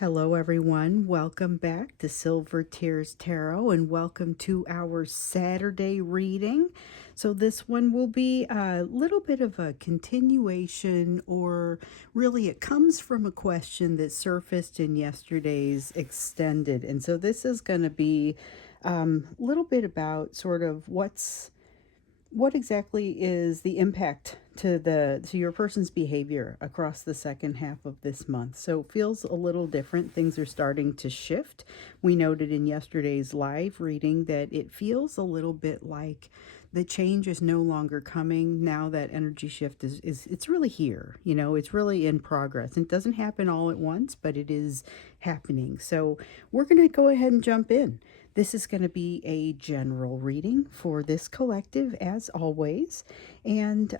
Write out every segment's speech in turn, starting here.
Hello, everyone. Welcome back to Silver Tears Tarot and welcome to our Saturday reading. So, this one will be a little bit of a continuation, or really, it comes from a question that surfaced in yesterday's extended. And so, this is going to be a little bit about sort of what exactly is the impact to your person's behavior across the second half of this month. So it feels a little different. Things are starting to shift. We noted in yesterday's live reading that it feels a little bit like the change is no longer coming. Now that energy shift is it's really here. It's really in progress. It doesn't happen all at once, but it is happening. So we're going to go ahead and jump in. This is going to be a general reading for this collective, as always. And,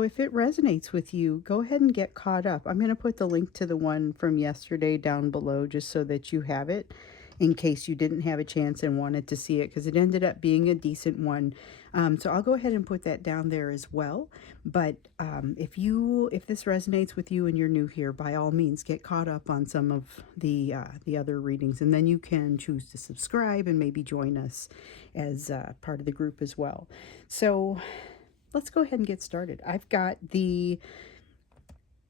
if it resonates with you, go ahead and get caught up. I'm going to put the link to the one from yesterday down below just so that you have it in case you didn't have a chance and wanted to see it, because it ended up being a decent one. So I'll go ahead and put that down there as well. But if this resonates with you and you're new here, by all means get caught up on some of the other readings, and then you can choose to subscribe and maybe join us as part of the group as well. So let's go ahead and get started. I've got the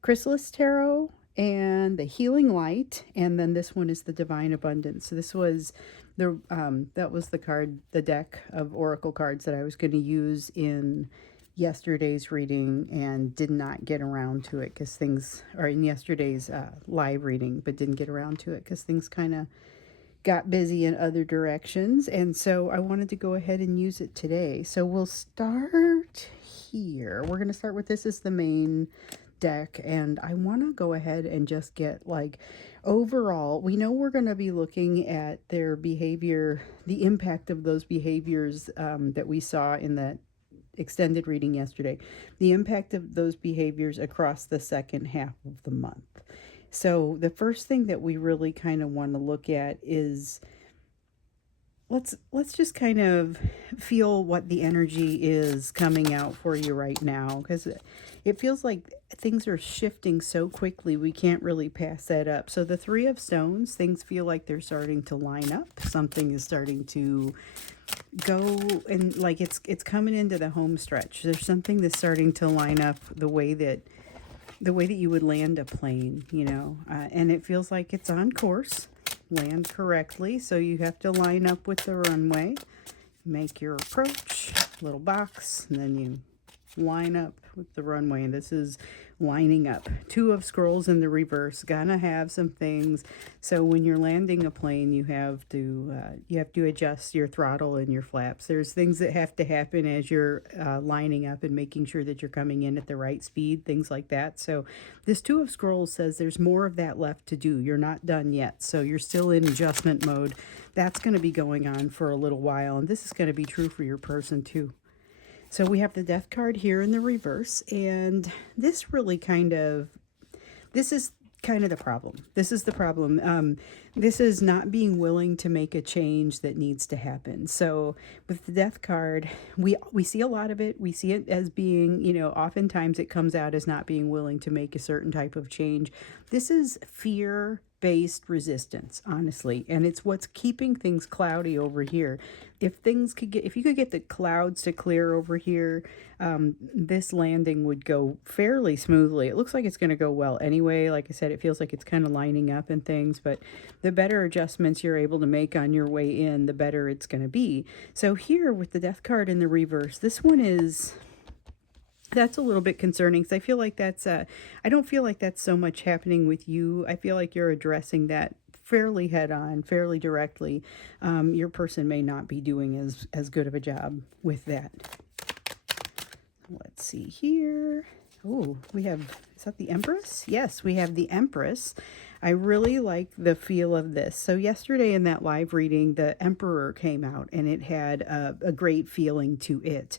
Chrysalis Tarot and the Healing Light, and then this one is the Divine Abundance. So this was that was the deck of oracle cards that I was going to use in yesterday's reading and did not get around to it because things are in yesterday's live reading, but didn't get around to it because things kind of got busy in other directions, and so I wanted to go ahead and use it today. So we'll start here. We're going to start with this as the main deck, and I want to go ahead and just get overall, we know we're going to be looking at their behavior, the impact of those behaviors that we saw in that extended reading yesterday, the impact of those behaviors across the second half of the month. So the first thing that we really kind of want to look at is let's just kind of feel what the energy is coming out for you right now, because it feels like things are shifting so quickly we can't really pass that up. So the Three of Stones, things feel like they're starting to line up. Something is starting to go, and it's coming into the home stretch. There's something that's starting to line up the way that you would land a plane, and it feels like it's on course, land correctly. So you have to line up with the runway, make your approach, little box, and then you line up with the runway. And this is lining up. Two of Scrolls in the reverse, gonna have some things. So when you're landing a plane, you have to adjust your throttle and your flaps. There's things that have to happen as you're lining up and making sure that you're coming in at the right speed, things like that. So this Two of Scrolls says there's more of that left to do. You're not done yet, so you're still in adjustment mode. That's going to be going on for a little while, and this is going to be true for your person too. So we have the Death card here in the reverse, and this is kind of the problem. This is the problem. This is not being willing to make a change that needs to happen. So with the Death card, we see a lot of it. We see it as being, oftentimes it comes out as not being willing to make a certain type of change. This is fear-based resistance, honestly, and it's what's keeping things cloudy over here. If you could get the clouds to clear over here, this landing would go fairly smoothly. It looks like it's going to go well anyway. Like I said, it feels like it's kind of lining up and things, but the better adjustments you're able to make on your way in, the better it's going to be. So here with the Death card in the reverse, that's a little bit concerning, because I feel like I don't feel like that's so much happening with you. I feel like you're addressing that fairly head on, fairly directly. Your person may not be doing as good of a job with that. Let's see here. Oh, is that the Empress? Yes, we have the Empress. I really like the feel of this. So yesterday in that live reading, the Emperor came out, and it had a great feeling to it.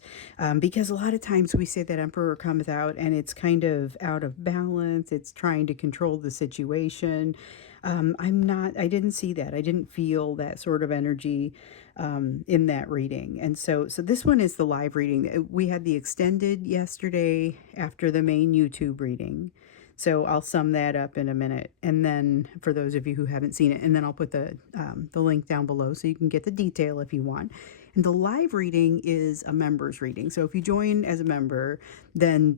Because a lot of times we say that Emperor comes out and it's kind of out of balance. It's trying to control the situation. I didn't see that. I didn't feel that sort of energy in that reading. And so this one is the live reading. We had the extended yesterday after the main YouTube reading. So I'll sum that up in a minute, and then for those of you who haven't seen it, and then I'll put the link down below so you can get the detail if you want. And the live reading is a member's reading. So if you join as a member, then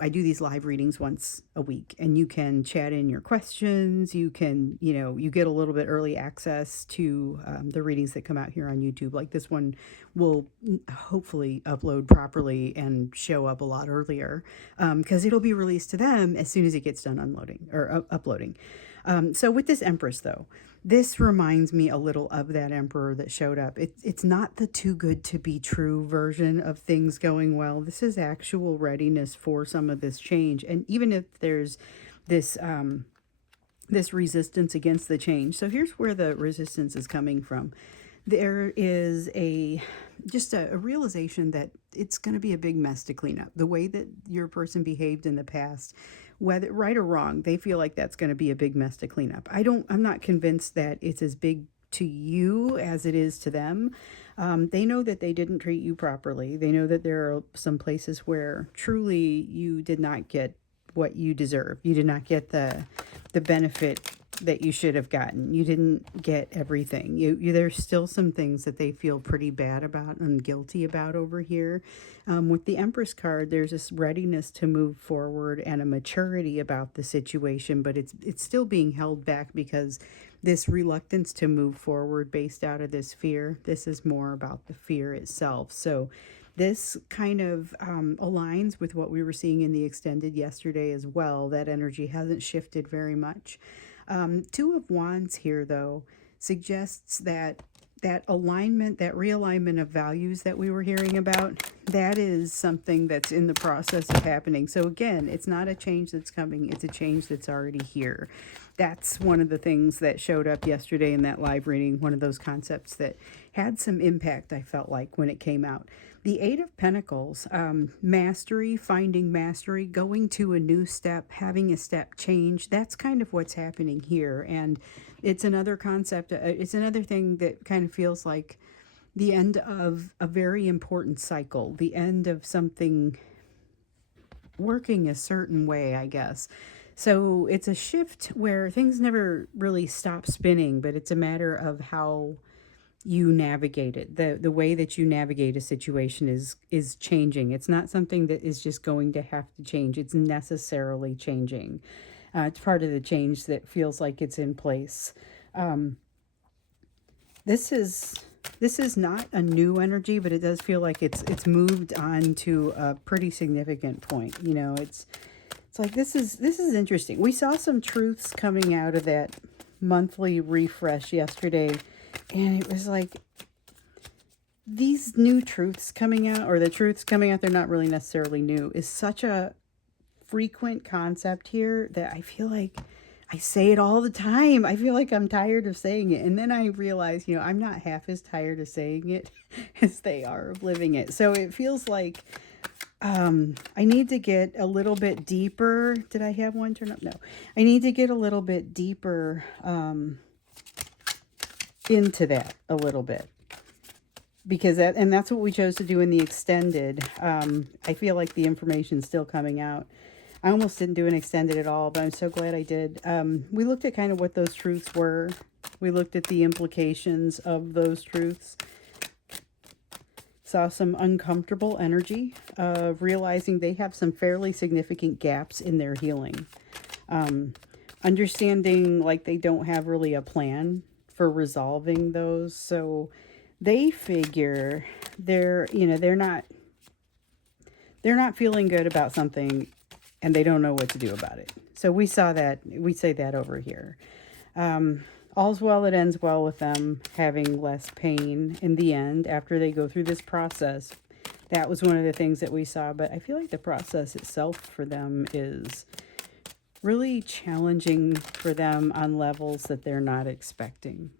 I do these live readings once a week, and you can chat in your questions. You can, you get a little bit early access to the readings that come out here on YouTube. Like this one will hopefully upload properly and show up a lot earlier, because it'll be released to them as soon as it gets done unloading or uploading. So with this Empress, though, this reminds me a little of that Emperor that showed up. It's not the too good to be true version of things going well. This is actual readiness for some of this change. And even if there's this this resistance against the change. So here's where the resistance is coming from. There is just a realization that it's going to be a big mess to clean up. The way that your person behaved in the past, whether right or wrong, they feel like that's going to be a big mess to clean up. I'm not convinced that it's as big to you as it is to them. They know that they didn't treat you properly. They know that there are some places where truly you did not get what you deserve. You did not get the benefit that you should have gotten. You didn't get everything. There's still some things that they feel pretty bad about and guilty about over here. With the Empress card, there's this readiness to move forward and a maturity about the situation, but it's still being held back because this reluctance to move forward based out of this fear. This is more about the fear itself. So this kind of aligns with what we were seeing in the extended yesterday as well. That energy hasn't shifted very much. Two of Wands here, though, suggests that alignment, that realignment of values that we were hearing about, that is something that's in the process of happening. So again, it's not a change that's coming, it's a change that's already here. That's one of the things that showed up yesterday in that live reading, one of those concepts that had some impact, I felt like, when it came out. The Eight of Pentacles, mastery, finding mastery, going to a new step, having a step change. That's kind of what's happening here. And it's another concept. It's another thing that kind of feels like the end of a very important cycle, the end of something working a certain way, I guess. So it's a shift where things never really stop spinning, but it's a matter of how you navigate it. The way that you navigate a situation is changing. It's not something that is just going to have to change. It's necessarily changing. It's part of the change that feels like it's in place. This is not a new energy, but it does feel like it's moved on to a pretty significant point. It's like this is interesting. We saw some truths coming out of that monthly refresh yesterday. And it was like these new truths coming out, or the truths coming out, they're not really necessarily new, is such a frequent concept here that I feel like I say it all the time. I feel like I'm tired of saying it. And then I realize, I'm not half as tired of saying it as they are of living it. So it feels like I need to get a little bit deeper. Did I have one turn up? No. I need to get a little bit deeper into that a little bit, because that's what we chose to do in the extended. I feel like the information's still coming out. I almost didn't do an extended at all, but I'm so glad I did. We looked at kind of what those truths were. We looked at the implications of those truths. Saw some uncomfortable energy of realizing they have some fairly significant gaps in their healing. Understanding like they don't have really a plan for resolving those. So they figure they're not feeling good about something and they don't know what to do about it. So we say that over here. All's well that ends well with them having less pain in the end after they go through this process. That was one of the things that we saw, but I feel like the process itself for them is really challenging for them on levels that they're not expecting.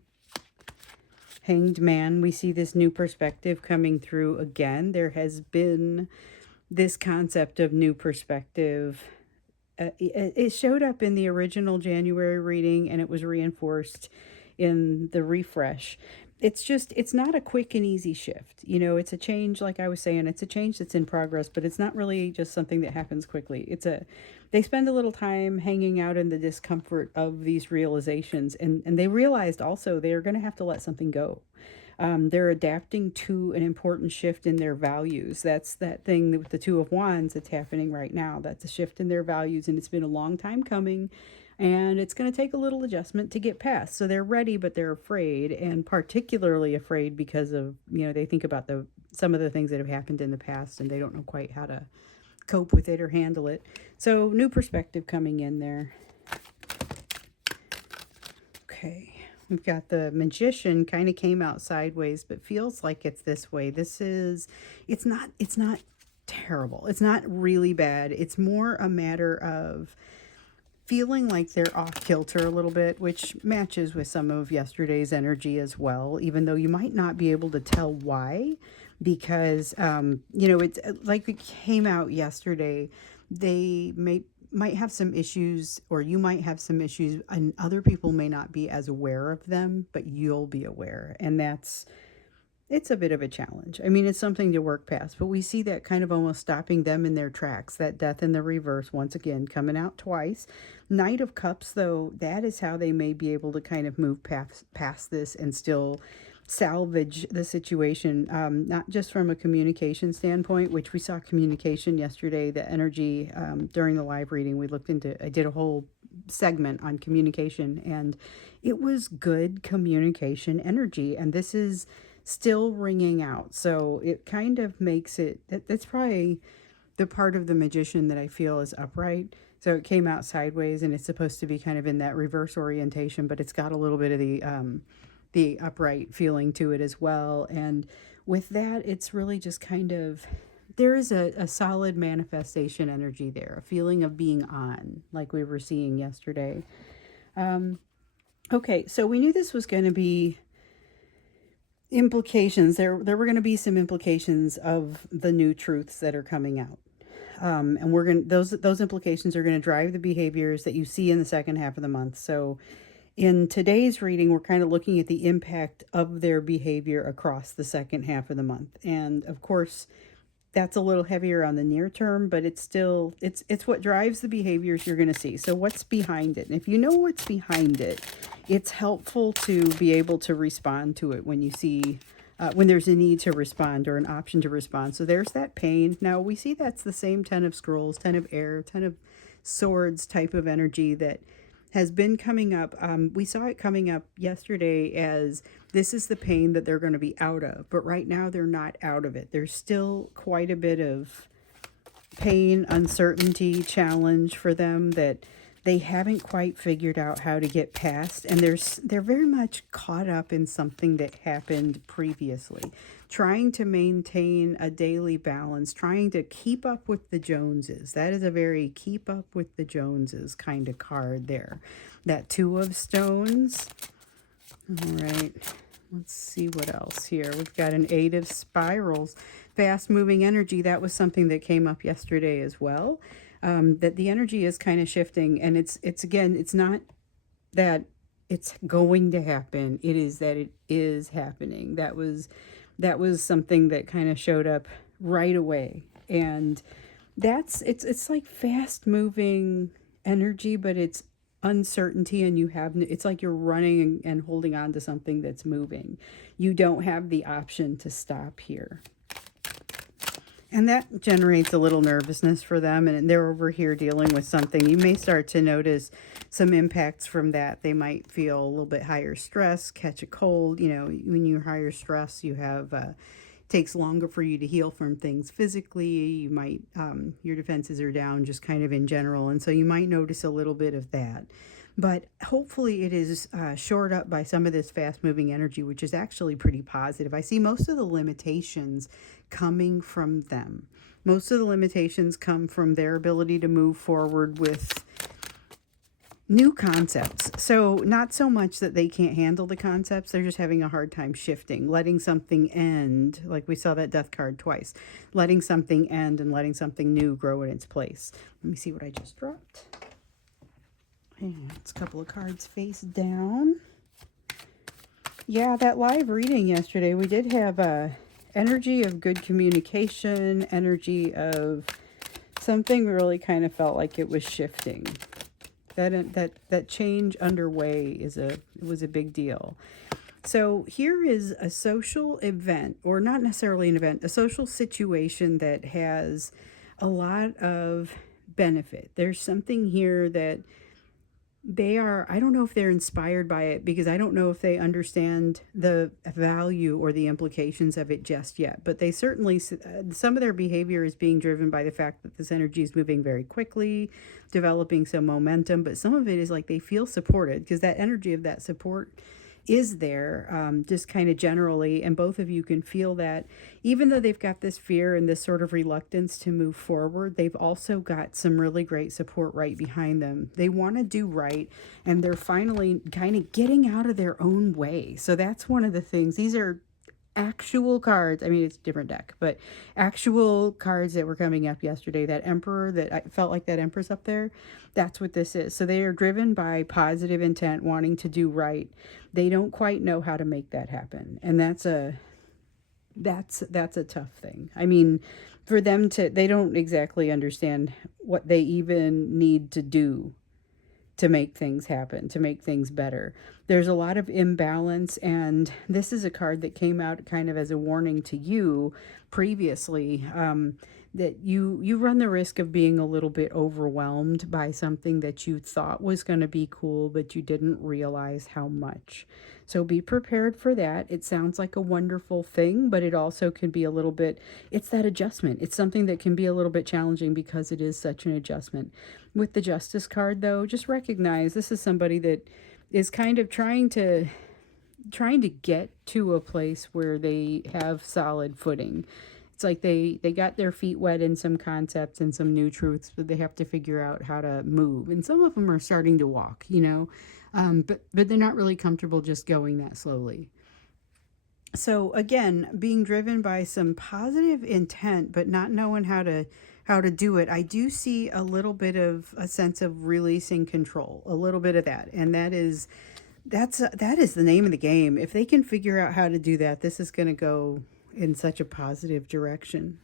Hanged Man, we see this new perspective coming through again. There has been this concept of new perspective. It showed up in the original January reading and it was reinforced in the refresh. it's not a quick and easy shift. You know, it's a change, like I was saying, it's a change that's in progress, but it's not really just something that happens quickly. They spend a little time hanging out in the discomfort of these realizations, and they realized also they are going to have to let something go. They're adapting to an important shift in their values. That's that thing with the Two of Wands that's happening right now. That's a shift in their values, and it's been a long time coming. And it's going to take a little adjustment to get past. So they're ready, but they're afraid, and particularly afraid because of, they think about some of the things that have happened in the past, and they don't know quite how to cope with it or handle it. So new perspective coming in there. Okay. We've got the Magician, kind of came out sideways, but feels like it's this way. It's not terrible. It's not really bad. It's more a matter of feeling like they're off kilter a little bit, which matches with some of yesterday's energy as well, even though you might not be able to tell why, because, it's like it came out yesterday. They might have some issues, or you might have some issues, and other people may not be as aware of them, but you'll be aware. And it's a bit of a challenge. I mean, it's something to work past, but we see that kind of almost stopping them in their tracks. That Death in the reverse, once again, coming out twice. Knight of Cups, though, that is how they may be able to kind of move past this and still salvage the situation, not just from a communication standpoint, which we saw communication yesterday, the energy, during the live reading. I did a whole segment on communication, and it was good communication energy, and this is still ringing out. So it kind of makes that's probably the part of the Magician that I feel is upright. So it came out sideways, and it's supposed to be kind of in that reverse orientation, but it's got a little bit of the upright feeling to it as well. And with that, it's really just kind of, there is a solid manifestation energy there, a feeling of being on, like we were seeing yesterday. Okay, so we knew this was going to be implications. There were going to be some implications of the new truths that are coming out. And we're going to, those implications are going to drive the behaviors that you see in the second half of the month. So in today's reading, we're kind of looking at the impact of their behavior across the second half of the month. And of course, that's a little heavier on the near term, but it's still, it's what drives the behaviors you're going to see. So what's behind it? And if you know what's behind it, it's helpful to be able to respond to it when you see, when there's a need to respond or an option to respond. So there's that pain. Now we see that's the same 10 of Scrolls, 10 of Air, 10 of Swords type of energy that has been coming up. We saw it coming up yesterday as this is the pain that they're going to be out of. But right now they're not out of it. There's still quite a bit of pain, uncertainty, challenge for them that they haven't quite figured out how to get past. And they're very much caught up in something that happened previously, trying to maintain a daily balance, trying to keep up with the Joneses. That is a very keep up with the Joneses kind of card there. That Two of Stones. All right, let's see what else here. We've got an Eight of Spirals. Fast moving energy. That was something that came up yesterday as well. That the energy is kind of shifting, and it's again, it's not that it's going to happen. It is that it is happening. That was something that kind of showed up right away. And it's like fast moving energy, but it's uncertainty, and it's like you're running and holding on to something that's moving. You don't have the option to stop here. And that generates a little nervousness for them, and they're over here dealing with something. You may start to notice some impacts from that. They might feel a little bit higher stress, catch a cold. When you're higher stress, you have takes longer for you to heal from things physically. You might your defenses are down just kind of in general, and so you might notice a little bit of that. But hopefully it is shored up by some of this fast-moving energy, which is actually pretty positive. I see most of the limitations coming from them. Most of the limitations come from their ability to move forward with new concepts. So not so much that they can't handle the concepts, they're just having a hard time shifting, letting something end, like we saw that Death card twice, letting something end and letting something new grow in its place. Let me see what I just dropped. And it's a couple of cards face down. Yeah, that live reading yesterday, we did have a energy of good communication, energy of something really kind of felt like it was shifting. That change underway was a big deal. So here is a social event, or not necessarily an event, a social situation that has a lot of benefit. There's something here that I don't know if they're inspired by it, because I don't know if they understand the value or the implications of it just yet. But they certainly, some of their behavior is being driven by the fact that this energy is moving very quickly, developing some momentum. But some of it is like they feel supported, because that energy of that support is there, just kind of generally, and both of you can feel that. Even though they've got this fear and this sort of reluctance to move forward, they've also got some really great support right behind them. They want to do right, and they're finally kind of getting out of their own way. So that's one of the things. These are actual cards. I mean, it's a different deck, but actual cards that were coming up yesterday. That Emperor, that I felt like that Empress up there, that's what this is. So they are driven by positive intent, wanting to do right. They don't quite know how to make that happen. And that's a tough thing. I mean, for them to, they don't exactly understand what they even need to do to make things happen, to make things better. There's a lot of imbalance, and this is a card that came out kind of as a warning to you previously, that you run the risk of being a little bit overwhelmed by something that you thought was going to be cool, but you didn't realize how much. So be prepared for that. It sounds like a wonderful thing, but it also can be a little bit, it's that adjustment. It's something that can be a little bit challenging because it is such an adjustment. With the Justice card, though, just recognize this is somebody that is kind of trying to get to a place where they have solid footing. It's like they got their feet wet in some concepts and some new truths, but they have to figure out how to move. And some of them are starting to walk, but they're not really comfortable just going that slowly. So again, being driven by some positive intent, but not knowing how to do it. I do see a little bit of a sense of releasing control, a little bit of that, and that is the name of the game. If they can figure out how to do that, this is going to go in such a positive direction.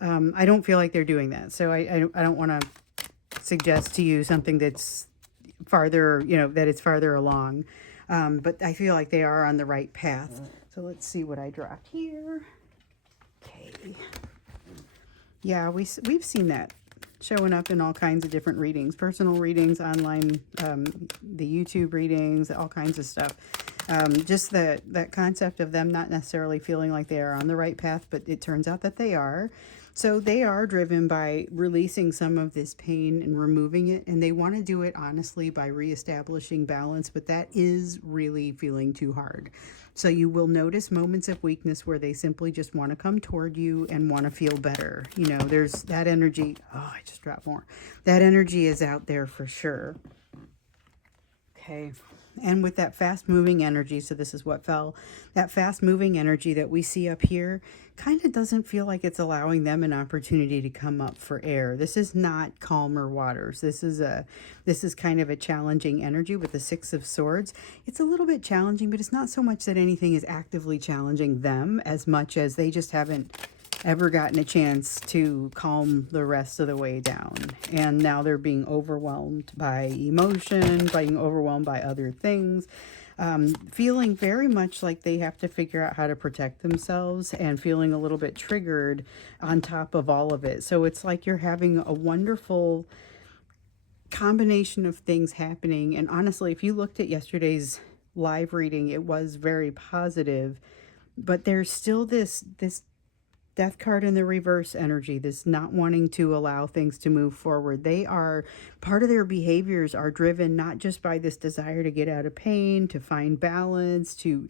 I don't feel like they're doing that, so I don't want to suggest to you something that's farther, that it's farther along. But I feel like they are on the right path. So let's see what I dropped here. Okay. Yeah, we've seen that showing up in all kinds of different readings, personal readings, online, the YouTube readings, all kinds of stuff. Just that concept of them not necessarily feeling like they are on the right path, but it turns out that they are. So they are driven by releasing some of this pain and removing it, and they want to do it honestly by reestablishing balance, but that is really feeling too hard. So you will notice moments of weakness where they simply just want to come toward you and want to feel better. There's that energy. Oh, I just dropped more. That energy is out there for sure. Okay. And with that fast moving energy, so this is what fell, that fast moving energy that we see up here kind of doesn't feel like it's allowing them an opportunity to come up for air. This is not calmer waters. This is kind of a challenging energy with the Six of Swords. It's a little bit challenging, but it's not so much that anything is actively challenging them as much as they just haven't ever gotten a chance to calm the rest of the way down. And now they're being overwhelmed by emotion, being overwhelmed by other things, feeling very much like they have to figure out how to protect themselves, and feeling a little bit triggered on top of all of it. So it's like you're having a wonderful combination of things happening. And honestly, if you looked at yesterday's live reading, it was very positive, but there's still this Death card in the reverse energy, this not wanting to allow things to move forward. They are, part of their behaviors are driven not just by this desire to get out of pain, to find balance, to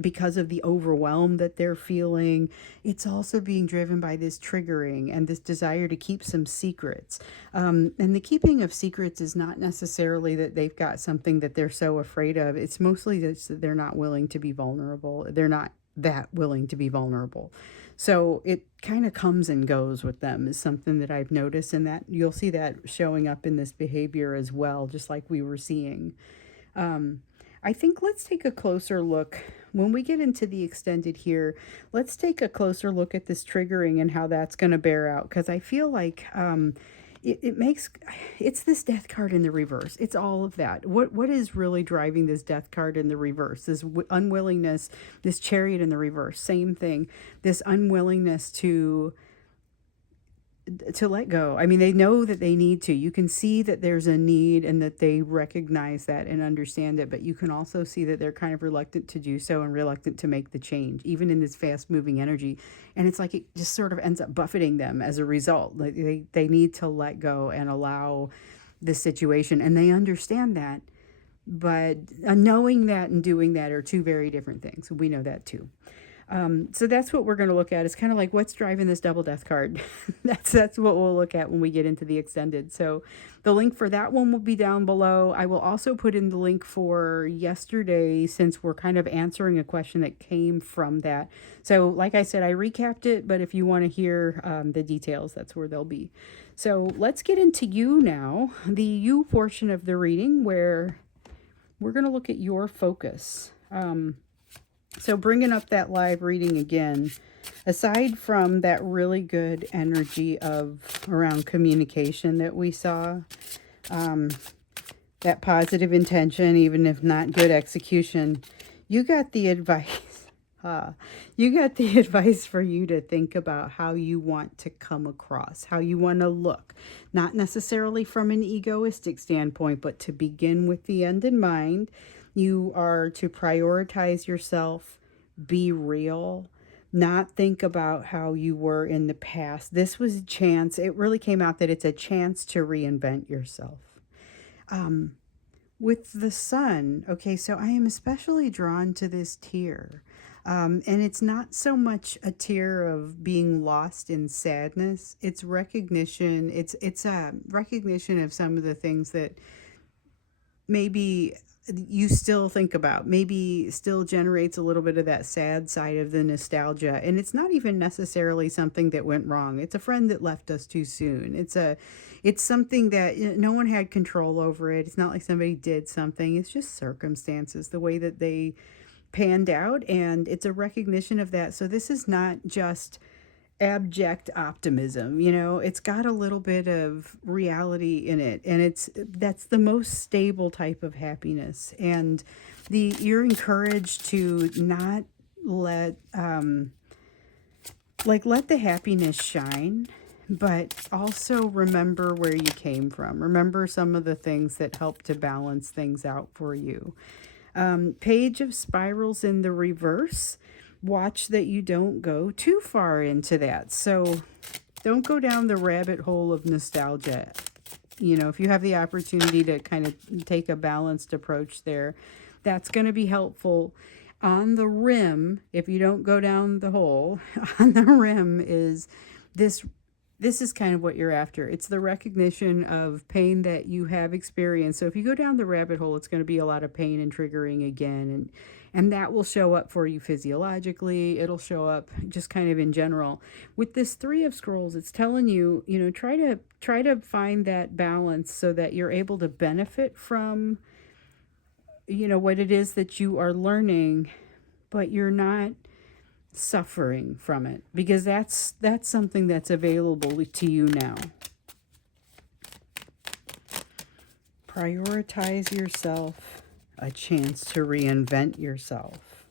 because of the overwhelm that they're feeling. It's also being driven by this triggering and this desire to keep some secrets. And the keeping of secrets is not necessarily that they've got something that they're so afraid of. It's mostly that they're not willing to be vulnerable. They're not that willing to be vulnerable. So it kind of comes and goes with them, is something that I've noticed, and that you'll see that showing up in this behavior as well, just like we were seeing. I think let's take a closer look. When we get into the extended here, let's take a closer look at this triggering and how that's going to bear out. Because I feel like it makes it's this death card in the reverse. It's all of that. What is really driving this death card in the reverse? This unwillingness, this chariot in the reverse, same thing. This unwillingness to let go. I mean, they know that they need to. You can see that there's a need and that they recognize that and understand it, but you can also see that they're kind of reluctant to do so and reluctant to make the change, even in this fast moving energy. And it's like it just sort of ends up buffeting them as a result. Like they need to let go and allow this situation, and they understand that. But knowing that and doing that are two very different things. We know that too. So that's what we're going to look at. It's kind of like what's driving this double death card. That's what we'll look at when we get into the extended. So the link for that one will be down below. I will also put in the link for yesterday, since we're kind of answering a question that came from that. So like I said, I recapped it, but if you want to hear the details, that's where they'll be. So let's get into you now, the you portion of the reading, where we're going to look at your focus. So bringing up that live reading again, aside from that really good energy of around communication that we saw, that positive intention, even if not good execution, you got the advice. You got the advice for you to think about how you want to come across, how you want to look, not necessarily from an egoistic standpoint, but to begin with the end in mind. You are to prioritize yourself, be real, not think about how you were in the past. This was a chance. It really came out that it's a chance to reinvent yourself. With the sun, okay, so I am especially drawn to this tear. And it's not so much a tear of being lost in sadness. It's recognition. It's a recognition of some of the things that maybe you still think about, maybe still generates a little bit of that sad side of the nostalgia. And it's not even necessarily something that went wrong. It's a friend that left us too soon. It's something that no one had control over it. It's not like somebody did something. It's just circumstances, the way that they panned out, and it's a recognition of that. So this is not just abject optimism, it's got a little bit of reality in it, and that's the most stable type of happiness. And you're encouraged to not let let the happiness shine, but also remember where you came from. Remember some of the things that help to balance things out for you. Page of Spirals in the reverse. Watch that you don't go too far into that. So don't go down the rabbit hole of nostalgia. If you have the opportunity to kind of take a balanced approach there, that's going to be helpful. On the rim, if you don't go down the hole, on the rim is this. This is kind of what you're after. It's the recognition of pain that you have experienced. So if you go down the rabbit hole, it's going to be a lot of pain and triggering again. And that will show up for you physiologically. It'll show up just kind of in general. With this Three of Scrolls, it's telling you, try to find that balance so that you're able to benefit from, what it is that you are learning, but you're not suffering from it, because that's something that's available to you now. Prioritize yourself, a chance to reinvent yourself.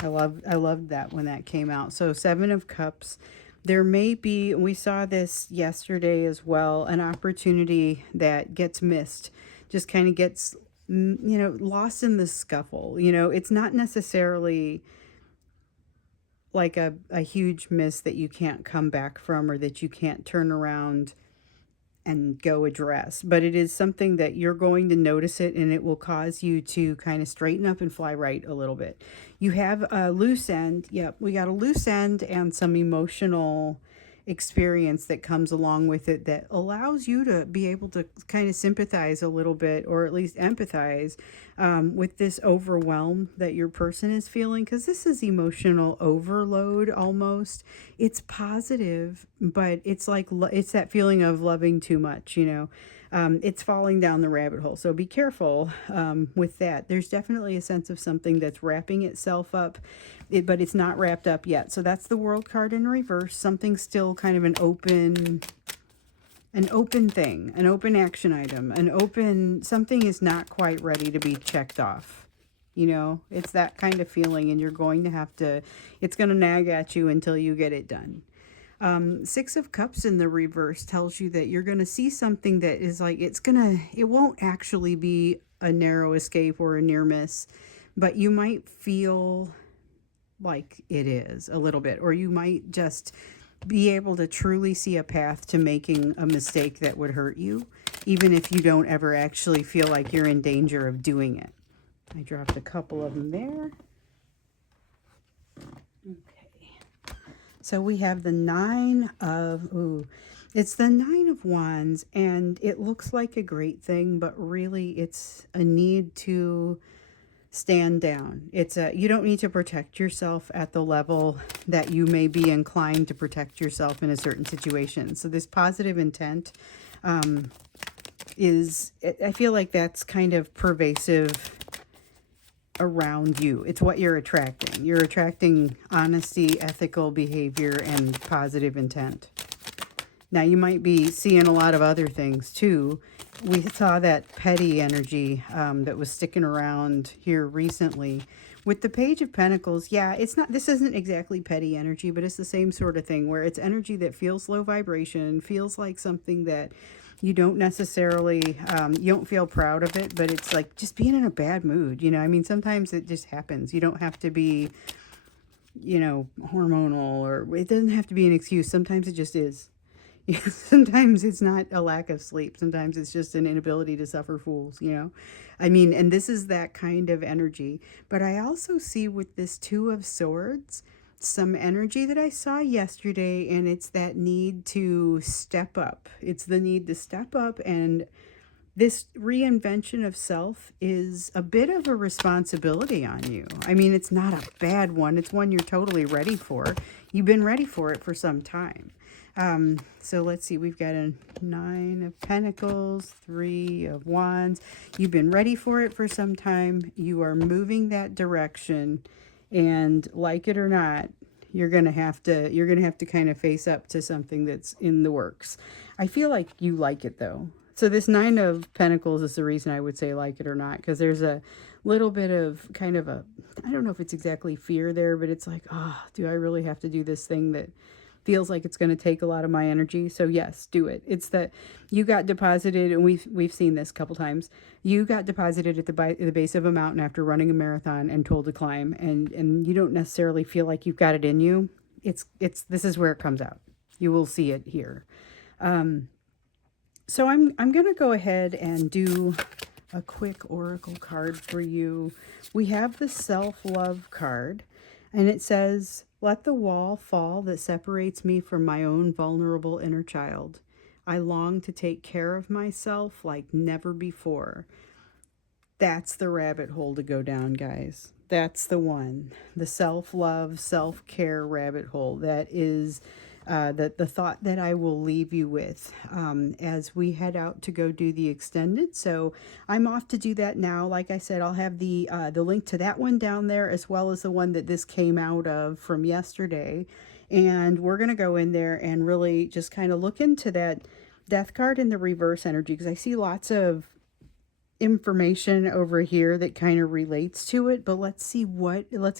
I loved that when that came out. So Seven of Cups, there may be, we saw this yesterday as well, an opportunity that gets missed, just kind of gets lost in the scuffle. It's not necessarily like a huge miss that you can't come back from, or that you can't turn around and go address, but it is something that you're going to notice it, and it will cause you to kind of straighten up and fly right a little bit. You have a loose end. Yep, we got a loose end and some emotional experience that comes along with it that allows you to be able to kind of sympathize a little bit, or at least empathize with this overwhelm that your person is feeling, because this is emotional overload almost. It's positive, but it's like it's that feeling of loving too much, It's falling down the rabbit hole. So be careful with that. There's definitely a sense of something that's wrapping itself up, but it's not wrapped up yet. So that's the World card in reverse. Something's still kind of an open thing, an open action item, something is not quite ready to be checked off. You know, it's that kind of feeling, and you're going to have to, it's going to nag at you until you get it done. Six of Cups in the reverse tells you that you're going to see something that is like, it won't actually be a narrow escape or a near miss, but you might feel like it is a little bit, or you might just be able to truly see a path to making a mistake that would hurt you, even if you don't ever actually feel like you're in danger of doing it. I dropped a couple of them there. Okay. So we have the it's the Nine of Wands, and it looks like a great thing, but really it's a need to stand down. You don't need to protect yourself at the level that you may be inclined to protect yourself in a certain situation. So this positive intent I feel like that's kind of pervasive around you. It's what you're attracting. You're attracting honesty, ethical behavior, and positive intent. Now, you might be seeing a lot of other things too. We saw that petty energy that was sticking around here recently. With the Page of Pentacles, yeah, this isn't exactly petty energy, but it's the same sort of thing where it's energy that feels low vibration, feels like something that you don't necessarily, you don't feel proud of it, but it's like just being in a bad mood. You know, I mean, sometimes it just happens. You don't have to be, hormonal, or it doesn't have to be an excuse. Sometimes it just is. Sometimes it's not a lack of sleep. Sometimes it's just an inability to suffer fools, I mean, and this is that kind of energy. But I also see with this Two of Swords, some energy that I saw yesterday, and it's that need to step up. It's the need to step up, and this reinvention of self is a bit of a responsibility on you. I mean, it's not a bad one. It's one you're totally ready for. You've been ready for it for some time. So let's see, we've got a Nine of Pentacles, Three of Wands. You've been ready for it for some time. You are moving that direction, and like it or not, you're going to have to kind of face up to something that's in the works. I feel like you like it though. So this Nine of Pentacles is the reason I would say like it or not, because there's a little bit of kind of I don't know if it's exactly fear there, but it's like, oh, do I really have to do this thing that feels like it's going to take a lot of my energy? So yes, do it. It's that you got deposited, and we've seen this a couple times. You got deposited at the base of a mountain after running a marathon and told to climb, and you don't necessarily feel like you've got it in you. This is where it comes out. You will see it here. So I'm going to go ahead and do a quick oracle card for you. We have the self-love card, and it says, "Let the wall fall that separates me from my own vulnerable inner child. I long to take care of myself like never before." That's the rabbit hole to go down, guys. That's the one. The self-love, self-care rabbit hole. That is the thought that I will leave you with as we head out to go do the extended. So I'm off to do that now. Like I said, I'll have the link to that one down there, as well as the one that this came out of from yesterday. And we're going to go in there and really just kind of look into that Death card in the reverse energy, because I see lots of information over here that kind of relates to it. But let's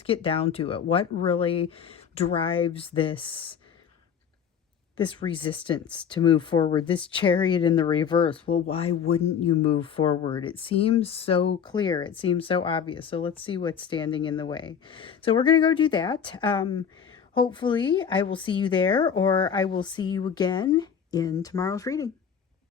get down to it. What really drives this resistance to move forward, this Chariot in the reverse? Well, why wouldn't you move forward? It seems so clear. It seems so obvious. So let's see what's standing in the way. So we're going to go do that. Hopefully I will see you there, or I will see you again in tomorrow's reading.